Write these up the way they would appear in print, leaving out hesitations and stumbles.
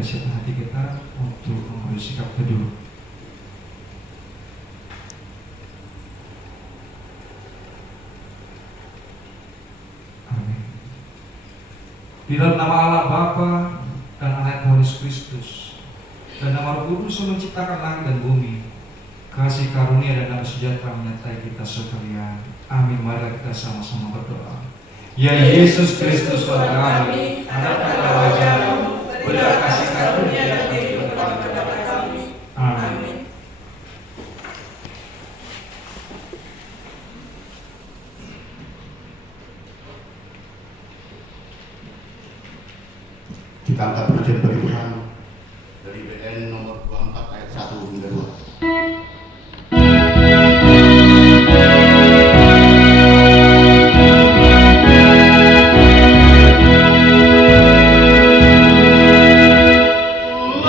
kita siapkan hati kita untuk mengambil sikap teduh. Amin. Di dalam nama Allah Bapa dan Anak Tuhan Yesus Kristus dan nama Roh Kudus yang menciptakan langit dan bumi, kasih karunia dan damai sejahtera menyertai kita sekalian. Amin. Mari kita sama-sama berdoa. Ya Yesus Kristus Tuhan kami, harapkanlah wajah-Mu, berilah kasih karunia dan kehidupan kepada kami. Amin. Kita angkat pujian bagi Tuhan dari BN nomor 24 ayat 1 hingga 2. Ku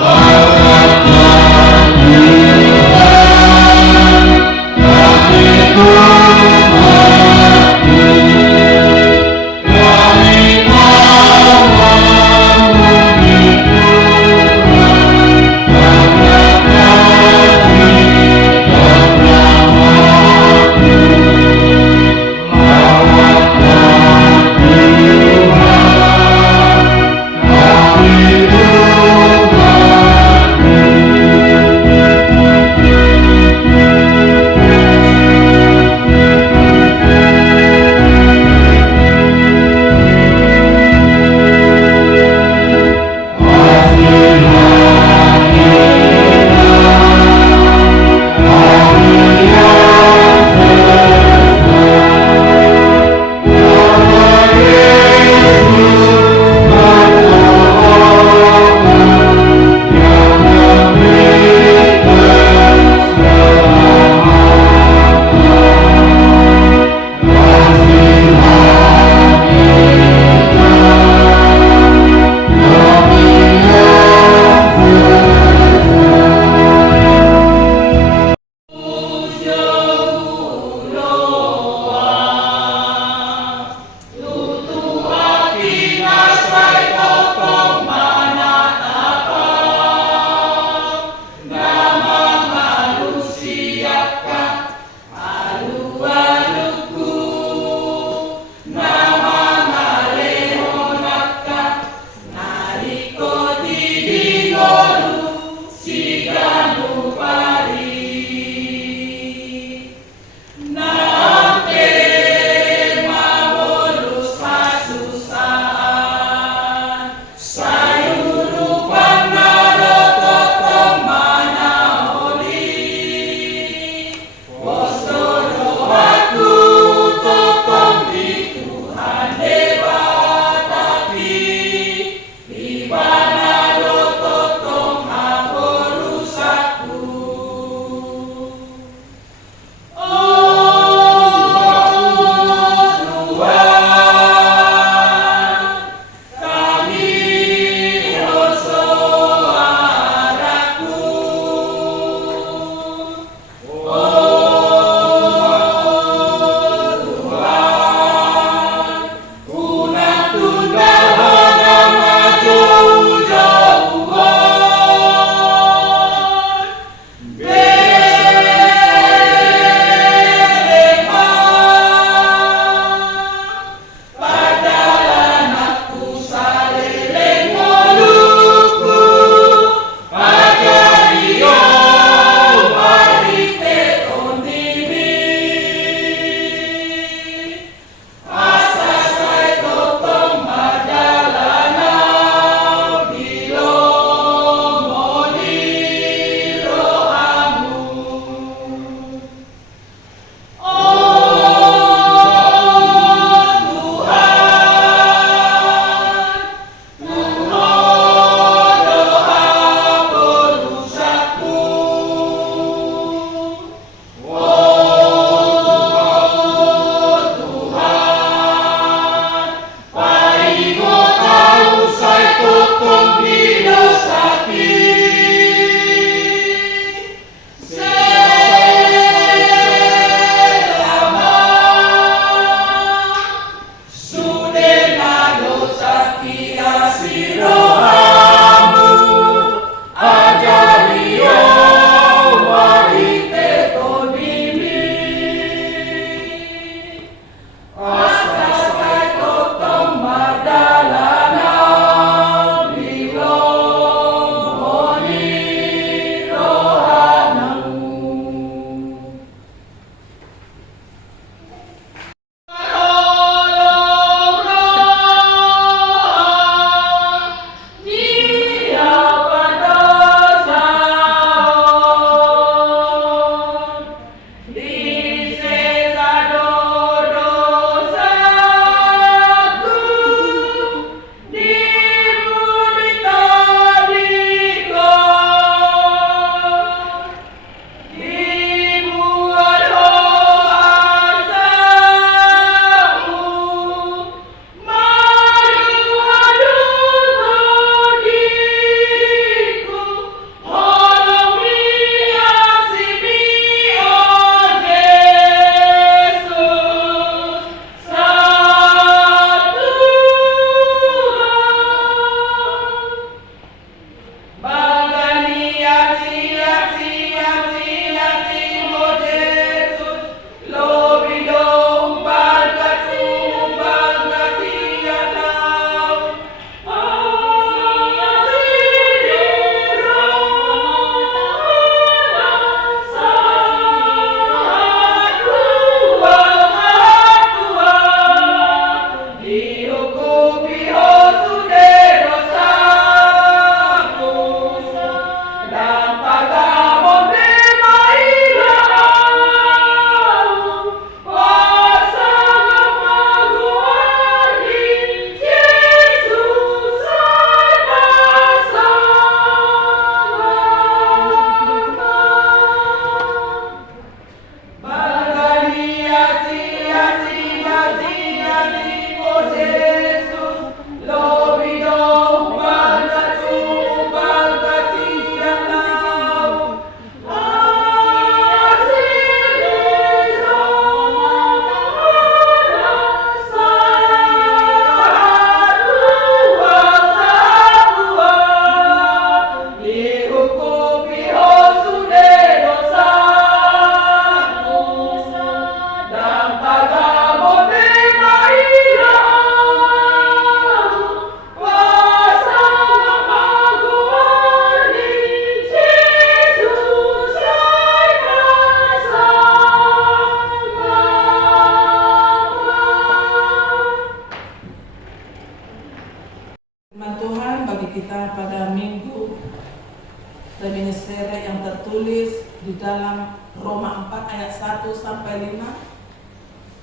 reminiscere yang tertulis di dalam Roma 4 ayat 1 sampai 5,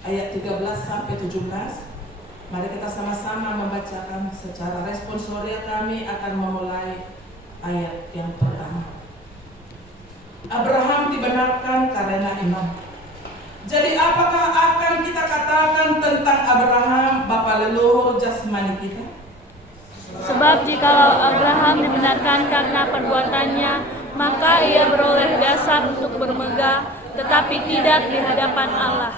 ayat 13 sampai 17. Mari kita sama-sama membacakan. Secara responsoria kami akan memulai ayat yang pertama. Abraham dibenarkan karena iman. Jadi apakah akan kita katakan tentang Abraham, bapa leluhur jasmani kita? Sebab jikalau Abraham dibenarkan karena perbuatannya, maka ia beroleh dasar untuk bermegah, tetapi tidak di hadapan Allah.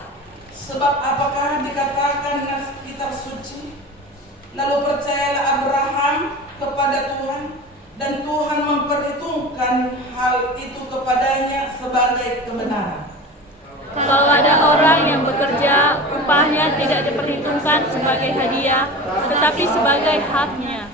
Sebab apakah dikatakan nas kitab suci? Lalu percayalah Abraham kepada Tuhan, dan Tuhan memperhitungkan hal itu kepadanya sebagai kebenaran. Kalau ada orang yang bekerja, upahnya tidak diperhitungkan sebagai hadiah, tetapi sebagai haknya.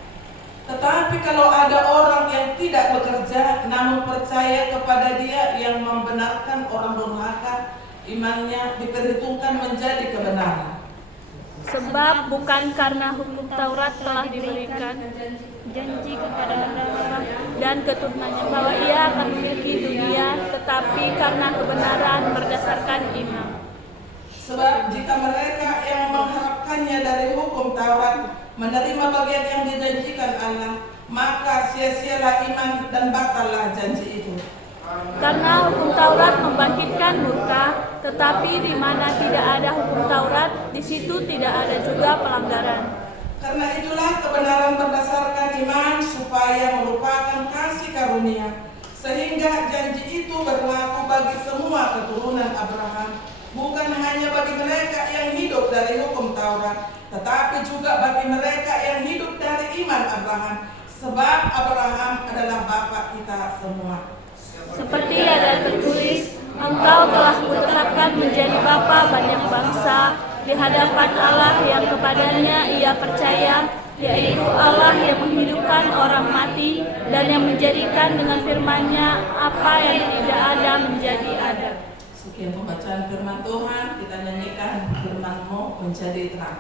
Tetapi kalau ada orang yang tidak bekerja, namun percaya kepada Dia yang membenarkan orang durhaka, imannya diperhitungkan menjadi kebenaran. Sebab bukan karena hukum Taurat telah diberikan janji kepada Abraham dan keturunannya bahwa ia akan memiliki dunia, tetapi karena kebenaran berdasarkan iman. Sebab jika mereka yang mengharapkannya dari hukum Taurat menerima bagian yang dijanjikan Allah, maka sia-sialah iman dan batallah janji itu. Karena hukum Taurat membangkitkan murka, tetapi di mana tidak ada hukum Taurat, di situ tidak ada juga pelanggaran. Karena itulah kebenaran berdasarkan iman supaya merupakan kasih karunia, sehingga janji itu berlaku bagi semua keturunan Abraham, bukan hanya bagi mereka yang hidup dari hukum Taurat, tetapi juga bagi mereka yang hidup dari iman Abraham, sebab Abraham adalah bapa kita semua. Seperti ada tertulis, engkau telah kutetapkan menjadi bapa banyak bangsa di hadapan Allah yang kepadanya ia percaya, yaitu Allah yang menghidupkan orang mati dan yang menjadikan dengan firman-Nya apa yang tidak ada menjadi ada. Sekian pembacaan firman Tuhan, kita nyanyikan firman-Mu menjadi terang.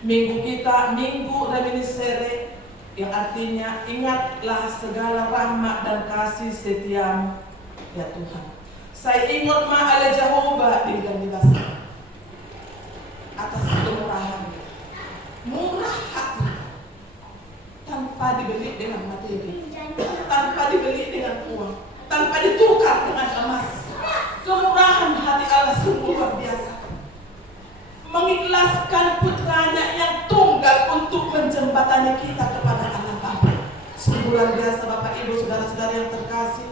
Minggu kita, Minggu Reminiscere, yang artinya ingatlah segala rahmat dan kasih setiamu, ya Tuhan. Saya ingat ma'ala Jehovah di basah atas kemurahan, murah hati, tanpa dibeli dengan materi, tanpa dibeli dengan uang, tanpa ditukar dengan emas. Kemurahan hati Allah sungguh luar biasa, mengikhlaskan putranya yang tunggal untuk menjembatani kita kepada Allah Bapa. Sungguh luar biasa Bapak Ibu saudara-saudara yang terkasih.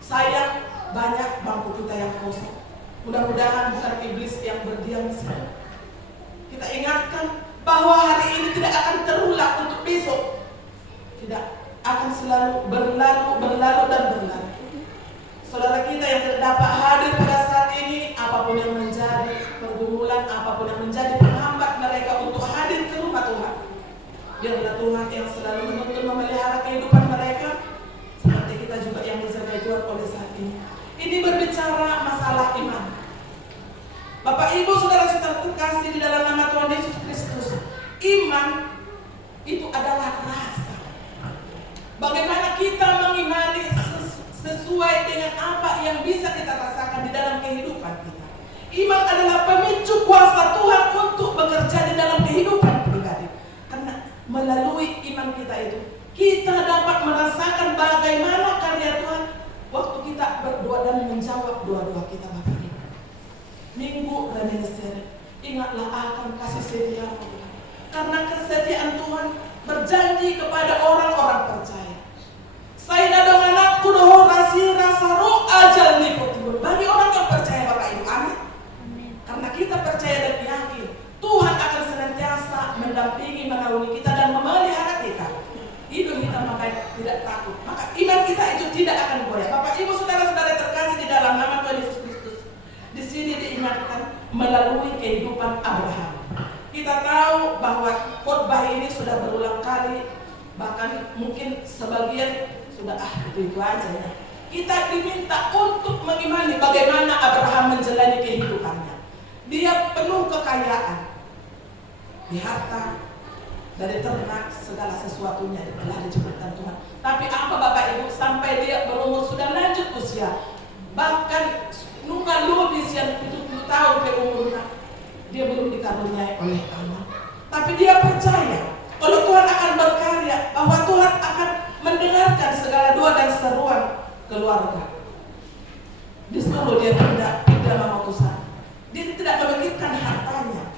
Sayang banyak bangku kita yang kosong. Mudah-mudahan bukan iblis yang berdiam di sini. Kita ingatkan bahwa hari ini tidak akan terulang untuk besok. Tidak, akan selalu berlalu dan berlalu. Saudara kita yang tidak dapat hadir pada saat ini, apapun yang menjadi pergumulan, apapun yang menjadi penghambat mereka untuk hadir ke rumah Tuhan, biarlah Tuhan yang selalu menuntun memelihara kehidupan mereka, seperti kita juga yang dijaga Tuhan oleh saat ini. Ini berbicara masalah iman. Bapak Ibu saudara-saudara terkasih di dalam nama Tuhan Yesus Kristus, iman itu adalah rasa. Bagaimana kita mengimani sesuai dengan apa yang bisa kita rasakan di dalam kehidupan kita. Iman adalah pemicu kuasa Tuhan untuk bekerja di dalam kehidupan pribadi. Karena melalui iman kita itu, kita dapat merasakan bagaimana karya Tuhan waktu kita berdoa dan menjawab doa-doa kita, Bapak Ibu. Minggu reminiscence, ingatlah akan kasih setia Tuhan. Karena kesetiaan Tuhan berjanji kepada orang-orang percaya. Saya dong anakku doh rasa roh ajal nih bagi orang yang percaya, Bapak Ibu, amin. Karena kita percaya dan yakin Tuhan akan senantiasa mendampingi, menaungi kita dan memelihara kita. Hidup kita makanya tidak takut. Maka iman kita itu tidak akan goyah. Bapak Ibu saudara-saudara terkasih di dalam nama Tuhan Yesus Kristus, di sini diingatkan melalui kehidupan Abraham. Kita tahu bahwa khotbah ini sudah berulang kali, bahkan mungkin sebagian sudah itu aja ya. Kita diminta untuk mengimani bagaimana Abraham menjalani kehidupannya. Dia penuh kekayaan di harta, dari ternak, segala sesuatunya telah diciptakan Tuhan. Tapi apa Bapak Ibu, sampai dia berumur sudah lanjut usia, bahkan nunggal lebih usia 70 tahun ke umurnya, dia belum dikaruniai oleh anak. Tapi dia percaya kalau Tuhan akan berkarya, bahwa Tuhan akan mendengarkan segala doa dan seruan keluarga. Disuruh dia tidak mau Tuhan. Dia tidak memikirkan hartanya.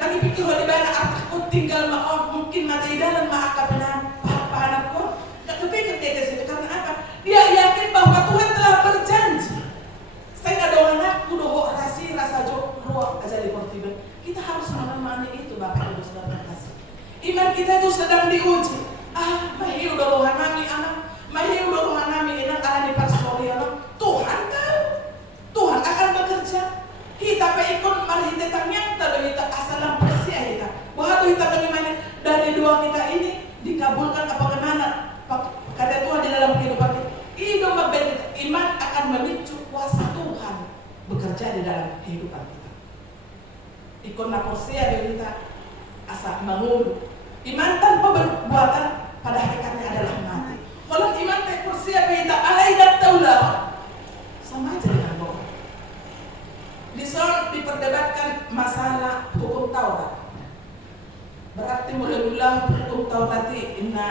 Dan dipikir di mana aku tinggal mungkin mati dalam maakapinan apa anakku. Gak kepikir dia ke situ karena apa? Dia yakin bahwa Tuhan telah berjanji. Saya ada anakku doh rasa jo ruang aja di portiben. Kita harus memahami itu, Bapak Ibu saudara kasih. Iman kita itu sedang diuji. Mahiu dulu hanami anak, mahiu dulu hanami inang alani pastori anak. Tuhan tahu, Tuhan akan bekerja. Kita ikut marhite tamyang tado kita asalam persia kita. Bahwa kita bagaimana dari doa kita ini dikabulkan apa bagaimana karya Tuhan di dalam kehidupan kita. Hidup iman akan memicu kuasa Tuhan bekerja di dalam kehidupan kita. Ikut naporsia dari kita asa bangun. Iman tanpa perbuatan pada hakikatnya adalah mati. Kalau iman tak persiap kita alai dan taulah sama aja dengan bohong. Di sana diperdebatkan masalah hukum Taurat. Berarti mulai-mulai hukum Taurat inna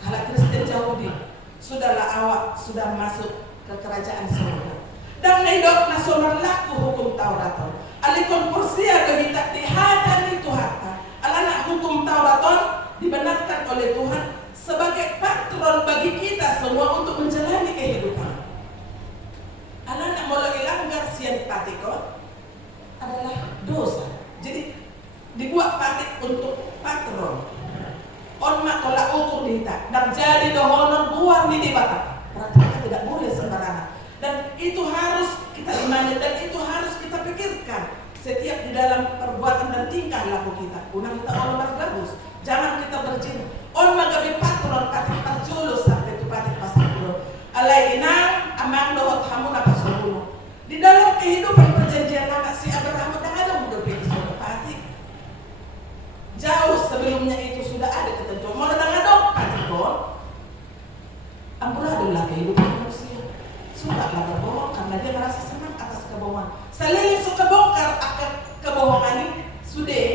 kalau Kristen Yahudi sudahlah awak sudah masuk ke kerajaan surga. Dan naidok nasional laku hukum Taurat. Alikon persia kita dihadani Tuhan. Anak hukum Tauraton dibenarkan oleh Tuhan sebagai patron bagi kita semua untuk menjalani kehidupan. Anak mulai langgar sian patikon adalah dosa. Jadi dibuat patik untuk patron. On mak tolak ukur kita dan jadi dohonon buang di batak. Berarti kita tidak boleh sembarangan. Dan itu harus kita imani dan itu harus kita pikirkan. Setiap di dalam perbuatan dan tingkah laku kita. Unang kita orang bagus. Jangan kita berzina. On magabi patron patik parjulus sampai itu patik pasapulun. Alai inang amang dohot hamun apa sepuluh. Di dalam kehidupan perjanjian lama si Abraham dan ada mudah pilih suatu patik. Jauh sebelumnya itu sudah ada ketentuan. Mau datang dong patik bon. Amburadullah kehidupan manusia. Sudahlah berbohong karena dia merasa senang atas kebohongan. Selain suka bongkar akan kebohongan ini sudah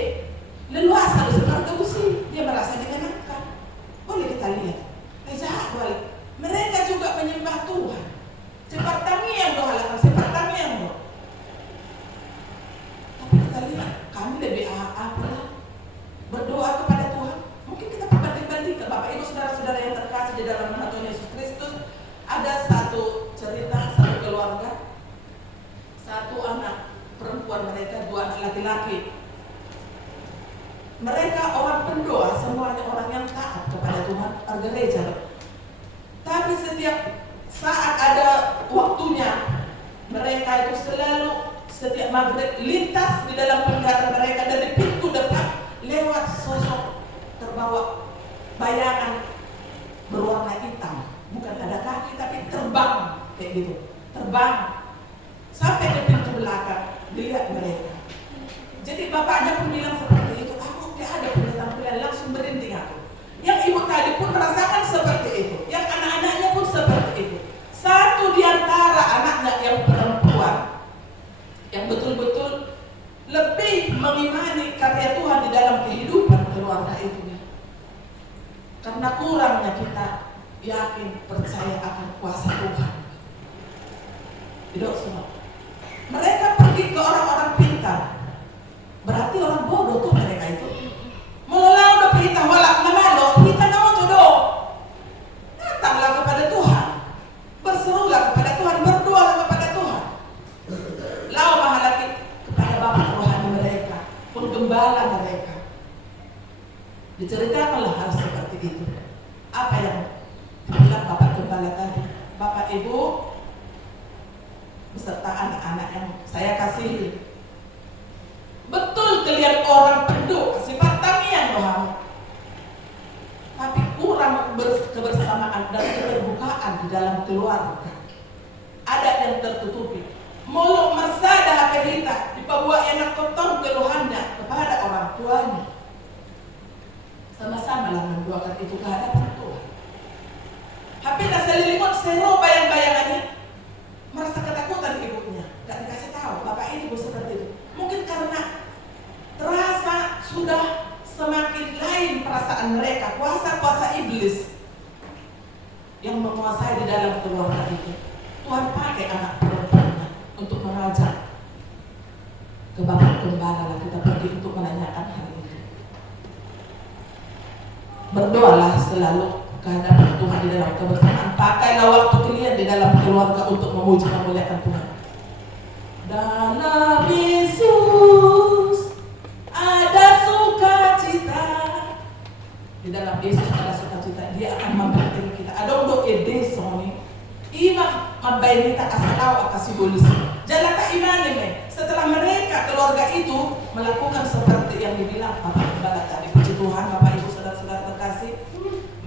leluasa sekarang kebusi dia merasa dimenangkan. Boleh kita lihat jahat balik mereka juga menyembah Tuhan seperti yang doa lakukan seperti yang doa. Tapi kita lihat kami lebih apa berdoa kepada Tuhan. Mungkin kita berbanding-banding ke Bapak Ibu saudara-saudara yang terkasih di dalam nama Tuhan Yesus Kristus. Ada satu cerita satu keluarga, satu anak perempuan mereka, dua anak laki-laki. Mereka orang pendoa, semuanya orang yang taat kepada Tuhan, gereja. Tapi setiap saat ada waktunya, Mereka itu selalu setiap maghrib lintas di dalam penglihatan mereka dari pintu depan lewat sosok terbawa bayangan berwarna hitam, bukan ada kaki tapi terbang kayak gitu, terbang sampai ke pintu belakang dilihat mereka. Jadi bapaknya pun bilang seperti itu, aku tidak ada penglihatan, langsung berhenti aku. Yang ibu tadi pun merasakan seperti itu, yang anak-anaknya pun seperti itu. Satu di antara anaknya yang perempuan yang betul-betul lebih mengimani karya Tuhan di dalam kehidupan keluarga itu. Karena kurangnya kita yakin percaya akan kuasa Tuhan. Tidak semua. Mereka pergi ke orang-orang pintar. Berarti orang bodoh tuh mereka itu. Mulalah udah perintah walak namalo, kita naon jodoh. Datanglah kepada Tuhan. Berserulah kepada Tuhan, berdoalah kepada Tuhan. Lau mahalaki kepada Bapak rohani mereka, penggembala mereka. Diceritakanlah hal seperti itu. Apa yang dibilang Bapak Gembala tadi? Bapak Ibu beserta anak-anak yang saya kasihi. Betul kalian orang penduk, sifat tangian doang. Tapi kurang kebersamaan dan keterbukaan di dalam keluarga. Ada yang tertutupi. Muluk mersada HP kita dibawa enak kotor keluhannya kepada orang tuanya. Sama-sama lah mendoakan itu ke hadapan Tuhan. HP dah selilimut sero bayang-bayangannya. Merasa ketakutan ibunya, gak dikasih tahu bapak ibu seperti itu. Mungkin karena terasa sudah semakin lain perasaan mereka, kuasa-kuasa iblis yang menguasai di dalam keluarga itu. Tuhan pakai anak perempuannya untuk mengajak ke Bapak Gembala, kita pergi untuk menanyakan hal ini. Berdoalah selalu kehadapan Tuhan di dalam kebersamaan. Pakailah waktu kalian di dalam keluarga untuk memuji dan memuliakan Tuhan. Dalam Yesus ada sukacita. Di dalam Yesus ada sukacita. Dia akan memberkati kita. Ada untuk ide soni. Ima mabainita asalaw akasi bolis. Jalan tak iman ini. Setelah mereka keluarga itu melakukan seperti yang dibilang Bapak Gembala tadi, puji Tuhan, Bapak Ibu saudara-saudara terkasih,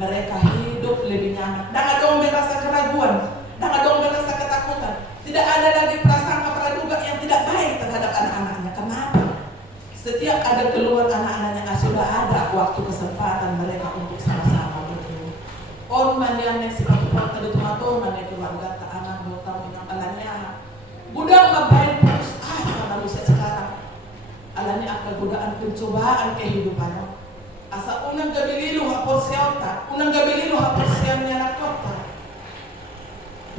mereka hidup lebih nyaman. Jangan dong merasa keraguan, jangan dong merasa ketakutan. Tidak ada lagi prasangka praduga yang tidak baik terhadap anak-anaknya. Kenapa? Setiap ada keluar anak-anaknya, sudah ada waktu kesempatan mereka untuk sama-sama berdoa. Orang yang sifat kuat tadi tuh mana keluarga tak anak botol yang alanya. Budang mabain terus asa manusia sekarang. Alanya akan godaan pencobaan kehidupan. Asa unang gabililu hapor siota, unang gabililu hapor siamnya nakota.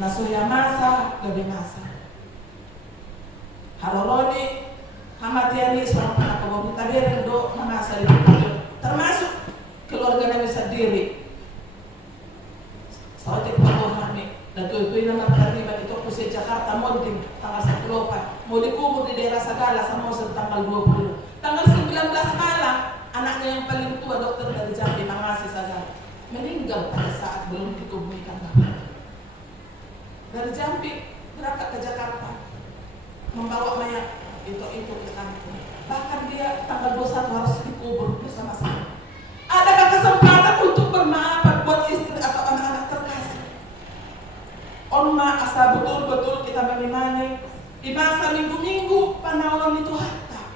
Nasuya masa, gabi masa. Haroroni, hamatiani seorang anak kebun tabirin do masa di termasuk keluarga Nabi sendiri. Sahabat Tuhan dan itu nama terlibat itu pusat Jakarta Molding tanggal 1 mau dikubur di daerah Sagala sama tanggal 20. Tanggal 19 malam anaknya yang paling tua dokter dari Jambi Mangasi Sagala meninggal pada saat belum dikuburkan bapak. Dari Jambi berangkat ke Jakarta membawa mayat itu ke kampung. Bahkan dia tanggal 21 harus dikubur bersama-sama. Adakah kesempatan untuk bermaafan buat istri atau anak-anak terkasih? Onma asa betul-betul kita mengimani di masa minggu-minggu panaulan itu harta.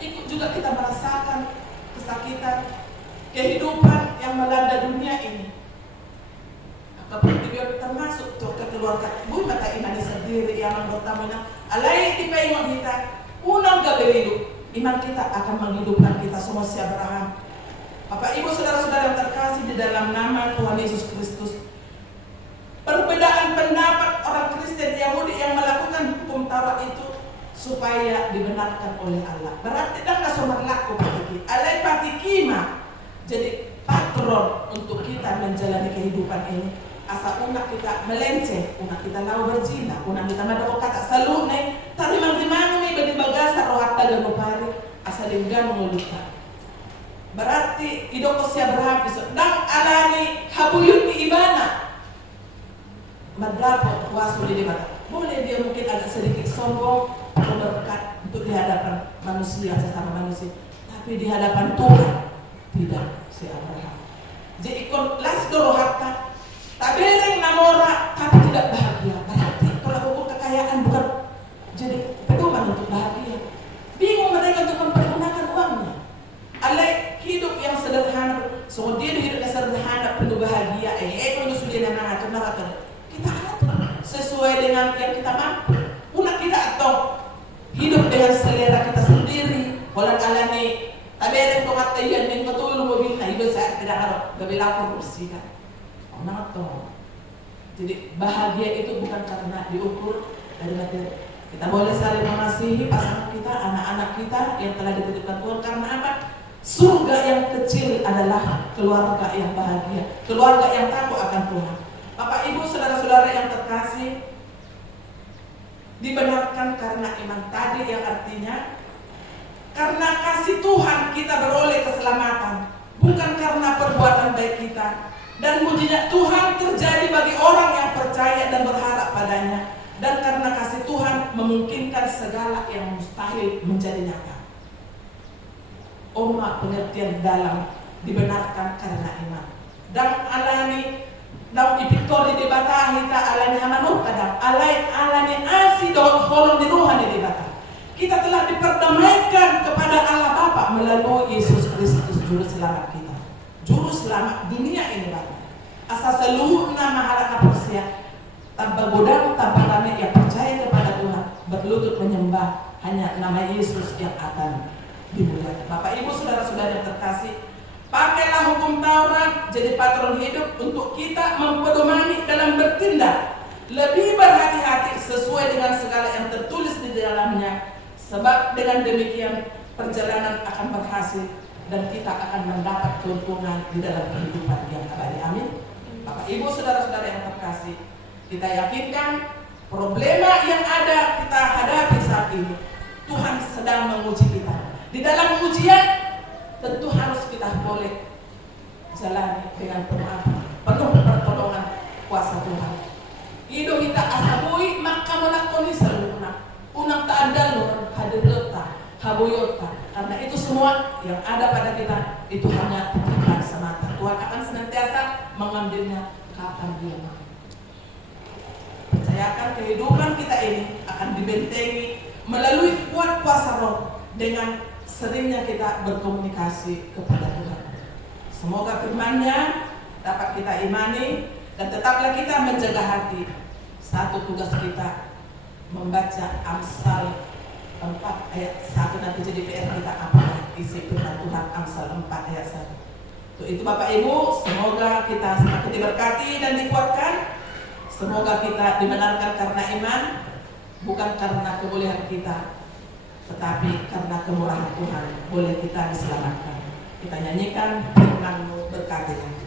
Ikut juga kita merasakan kesakitan kehidupan yang melanda dunia ini. Apapun juga termasuk ke keluarga ibu mata imani sendiri yang mengotamanya alai tipe ingat kita unang gaberilu iman kita akan menghidupkan kita semua si Abraham. Bapak Ibu saudara-saudara yang terkasih di dalam nama Tuhan Yesus Kristus, perbedaan pendapat orang Kristen Yahudi yang melakukan hukum Taurat itu supaya dibenarkan oleh Allah. Berarti dah somar laku patiki. Alai patikima jadi patron untuk kita menjalani kehidupan ini. Asa unak kita melenceng, unak kita lau berzina, unak kita madao kata salune, tadi mang-mang may badi bagasa rohat taga nupari, asa linggan mengulutan. Berarti idoko si Abraham dang alani habuyut ni ibana. Madapat waso di mata. Boleh dia mungkin agak sedikit sombong atau berkat untuk di hadapan manusia, sesama manusia, tapi di hadapan Tuhan tidak si Abraham. Jadi kelas dorohata, tabereng namora tapi tidak bahagia. Berarti kalau ukur kekayaan bukan jadi pedoman untuk bahagia. Bingung mereka untuk mempergunakan uangnya. Alai hidup yang sederhana, so dia hidup yang sederhana penuh bahagia. Kalau sudah anak atur kita atur sesuai dengan yang kita mampu. Unak kita atau hidup dengan selera kita sendiri. Walau alani tabereng tomat tayan yang betul mobil na iba saat tidak harap gabilakor bersihkan. Jadi bahagia itu bukan karena diukur dari materi. Kita boleh saling mengasihi pasangan kita, anak-anak kita yang telah dititipkan Tuhan. Karena apa? Surga yang kecil adalah keluarga yang bahagia, keluarga yang takut akan Tuhan. Bapak Ibu, saudara-saudara yang terkasih, dibenarkan karena iman tadi, yang artinya karena kasih Tuhan kita beroleh keselamatan, bukan karena perbuatan baik kita. Dan mujizat Tuhan terjadi bagi orang yang percaya dan berharap padanya. Dan karena kasih Tuhan memungkinkan segala yang mustahil menjadi nyata. Oma pengertian dalam dibenarkan karena iman. Dan alani dalam ipiktori di bata kita alani hamanut kadang alani asi daun holong di ruhan di bata. Kita telah diperdamaikan kepada Allah Bapa melalui Yesus Kristus juru selamat kita. Juru selamat dunia ini Bapak. Asa seluruh nama halak persia tanpa godang, tanpa rame yang percaya kepada Tuhan, berlutut menyembah hanya nama Yesus yang akan dimuliakan. Bapak Ibu saudara-saudara yang terkasih, pakailah hukum Taurat jadi patron hidup untuk kita mempedomani dalam bertindak lebih berhati-hati sesuai dengan segala yang tertulis di dalamnya, sebab dengan demikian perjalanan akan berhasil dan kita akan mendapat keuntungan di dalam kehidupan yang abadi. Amin. Bapak Ibu saudara-saudara yang terkasih, kita yakinkan problema yang ada kita hadapi saat ini, Tuhan sedang menguji kita. Di dalam ujian tentu harus kita boleh jalani dengan penuh pertolongan kuasa Tuhan. Hidup kita asabui maka melakoni seluruhnya. Unang taandal nur hadir letak habuyota. Karena itu semua yang ada pada kita itu hanya titipan semata. Tuhan akan senantiasa mengambilnya kapan dia mau. Percayakan kehidupan kita ini akan dibentengi melalui kuasa Roh dengan seringnya kita berkomunikasi kepada Tuhan. Semoga firman-Nya dapat kita imani dan tetaplah kita menjaga hati. Satu tugas kita membaca Amsal 4 ayat 1, nanti jadi PR kita apa isi firman Tuhan Amsal 4 ayat 1. Itu Bapak Ibu, semoga kita semakin diberkati dan dikuatkan. Semoga kita dibenarkan karena iman, bukan karena kebolehan kita, tetapi karena kemurahan Tuhan boleh kita diselamatkan. Kita nyanyikan firman-Mu berkati.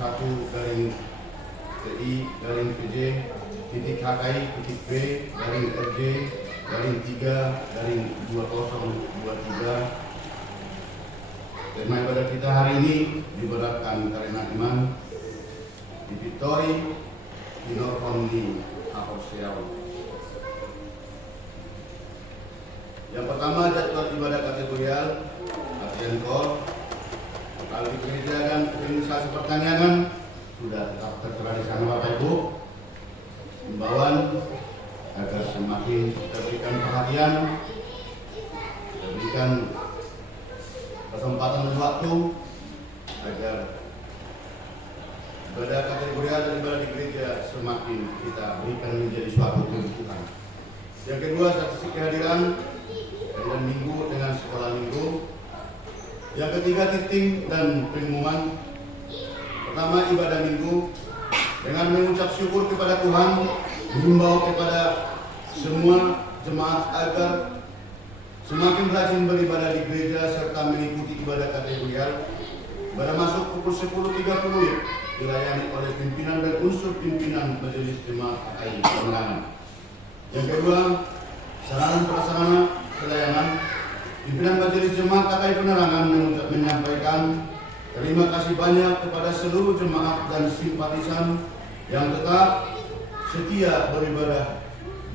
1 garing TI garing PJ titik HKI titik B garing RJ garing 3 garing 2023. Tema ibadah kita hari ini diberatkan karena iman di Victory Minor Omni Apostel. Yang pertama, jadwal ibadah kategorial latihan kor lalu gereja dan organisasi pertanian sudah tetap tertera di sana Bapak Ibu. Himbauan agar semakin kita berikan perhatian, kita berikan kesempatan dan waktu agar ibadah kategorial dan ibadah di gereja semakin kita berikan menjadi suatu kebutuhan. Yang kedua, statistik kehadiran minggu dengan sekolah minggu. Yang ketiga, titik dan pengumuman. Pertama, ibadah minggu dengan mengucap syukur kepada Tuhan, mengimbau kepada semua jemaat agar semakin rajin beribadah di gereja serta mengikuti ibadah kategorial. Pada masuk pukul 10.30 dilayani oleh pimpinan dan unsur pimpinan majelis jemaat HKI Pemenangan. Yang kedua, sarana prasarana pelayanan. Pimpinan majelis jemaat HKI Penerangan menyampaikan terima kasih banyak kepada seluruh jemaat dan simpatisan yang tetap setia beribadah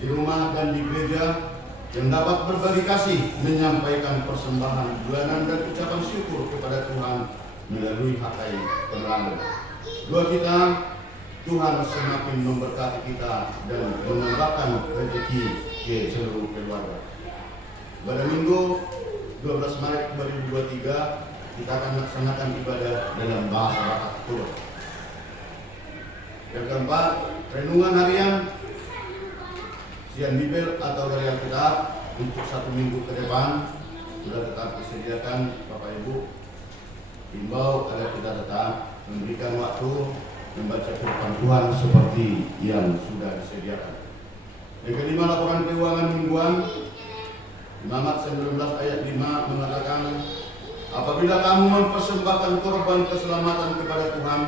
di rumah dan di gereja, yang dapat berbagi kasih menyampaikan persembahan bulanan dan ucapan syukur kepada Tuhan melalui HKI Penerangan. Doa kita, Tuhan semakin memberkati kita dan menambahkan rezeki ke seluruh keluarga. Pada Minggu 12 Maret 2023 kita akan melaksanakan ibadah dalam bahasa Batak Turut. Yang keempat, renungan harian Sian Bibel atau dari Alkitab untuk 1 minggu ke depan sudah tetap disediakan Bapak Ibu. Himbau agar kita tetap memberikan waktu membaca firman Tuhan seperti yang sudah disediakan. Yang kelima, laporan keuangan mingguan. Imamat 19 ayat 5 mengatakan, apabila kamu mempersembahkan korban keselamatan kepada Tuhan,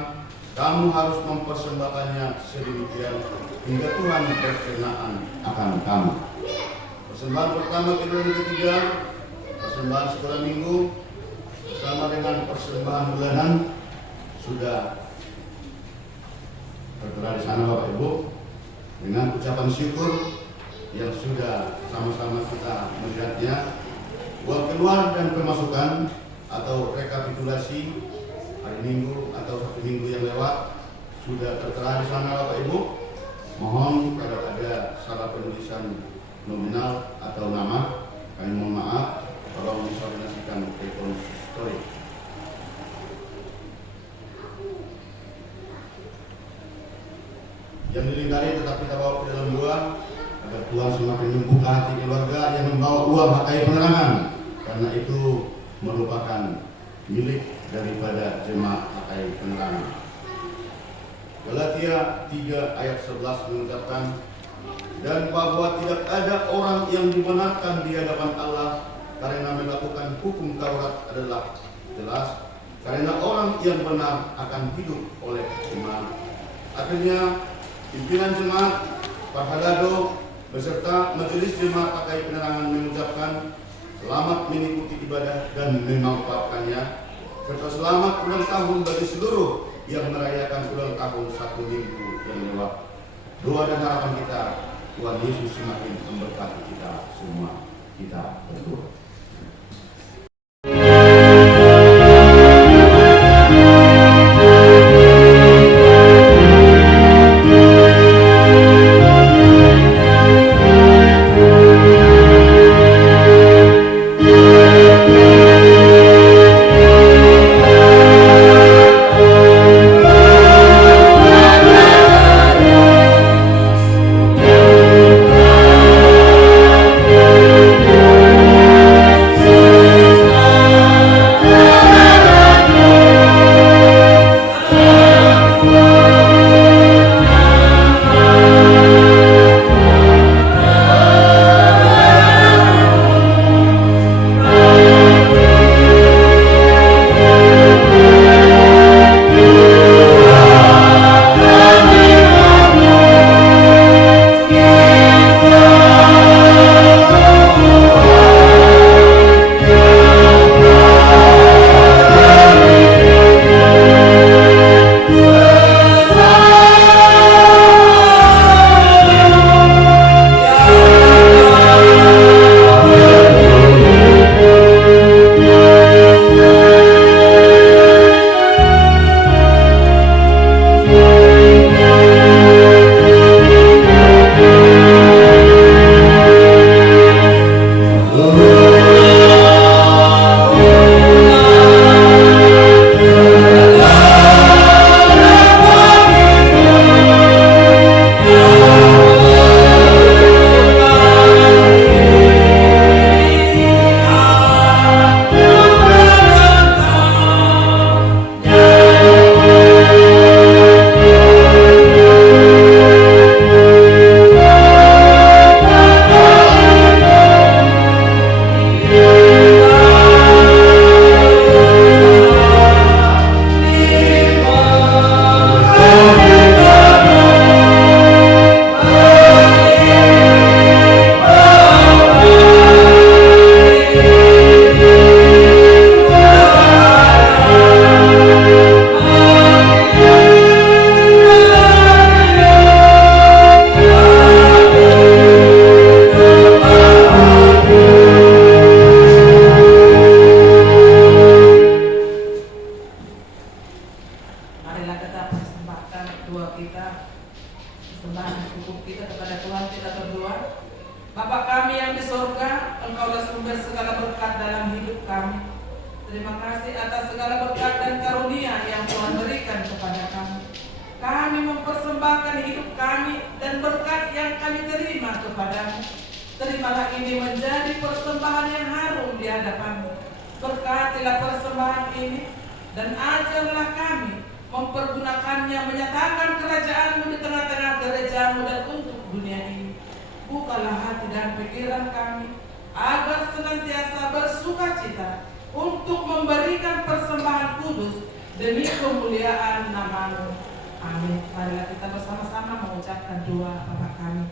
kamu harus mempersembahkannya sedemikian hingga Tuhan berkenan akan kamu. Persembahan pertama, kedua, dan ketiga, persembahan sekolah minggu bersama dengan persembahan bulanan sudah tertera di sana Bapak Ibu, dengan ucapan syukur yang sudah sama-sama kita melihatnya. Uang keluar dan pemasukan atau rekapitulasi hari Minggu atau 1 minggu yang lewat sudah tertera di sana Bapak Ibu. Mohon kalau ada salah penulisan nominal atau nama, kami mohon maaf. Tolong disoalisikan ke konsistori. Yang dilingkari tetap kita bawa ke dalam doa agar Tuhan semakin membuka hati keluarga yang membawa uang HKI Penerangan, karena itu merupakan milik daripada jemaat HKI Penerangan. Galatia 3 ayat 11 mengucapkan, dan bahwa tidak ada orang yang dibenarkan di hadapan Allah karena melakukan hukum Taurat adalah jelas, karena orang yang benar akan hidup oleh iman. Akhirnya pimpinan jemaat Pak Hadado beserta majelis jemaat HKI Penerangan mengucapkan selamat mengikuti ibadah dan memanfaatkannya, serta selamat ulang tahun bagi seluruh yang merayakan ulang tahun 1 minggu yang lewat. Doa dan harapan kita, Tuhan Yesus semakin memberkati kita semua. Kita berdoa. kita persembahkan doa kita, persembahan cukup kita kepada Tuhan. Kita berdoa. Bapa kami yang di surga, Engkaulah sumber segala berkat dalam hidup kami. Terima kasih atas segala berkat dan karunia yang Tuhan berikan kepada kami. Kami mempersembahkan hidup kami dan berkat yang kami terima kepadamu. Terimalah ini menjadi persembahan yang harum di hadapanmu. Berkatilah persembahan ini dan ajarlah kami mempergunakannya menyatakan kerajaan-Mu di tengah-tengah gereja-Mu dan untuk dunia ini. Bukalah hati dan pikiran kami agar senantiasa bersukacita untuk memberikan persembahan kudus demi kemuliaan nama-Mu. Amin. Marilah kita bersama-sama mengucapkan doa Bapa kami.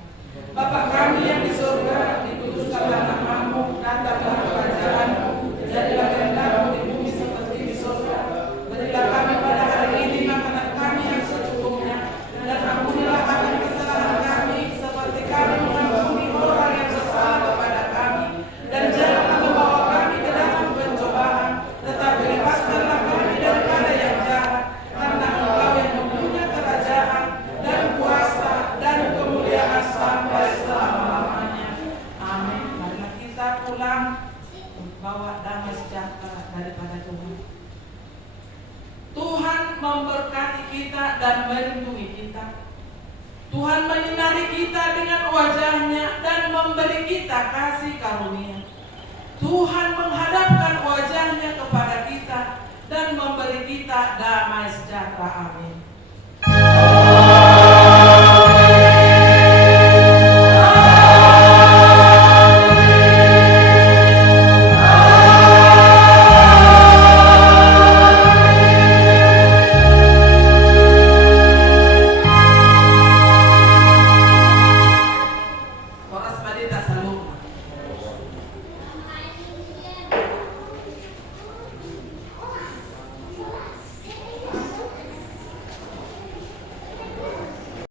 Bapa kami yang di surga, dikuduskanlah nama-Mu, datanglah kerajaan-Mu, jadilah kehendak-Mu di bumi seperti di surga. Berilah kami pada hari ini makanan kami yang secukupnya, dan ampunilah akan kesalahan kami seperti kami mengampuni orang yang bersalah kepada kami, dan janganlah membawa kami ke dalam pencobaan, tetapi lepaskanlah kami daripada yang jahat, karena Engkau yang mempunyai kerajaan dan kuasa dan kemuliaan sampai selama-lamanya. Amin. Marilah kita pulang bawa damai sejahtera daripada Tuhan. Tuhan memberkati kita dan melindungi kita. Tuhan menyinari kita dengan wajah-Nya dan memberi kita kasih karunia. Tuhan menghadapkan wajah-Nya kepada kita dan memberi kita damai sejahtera. Amin.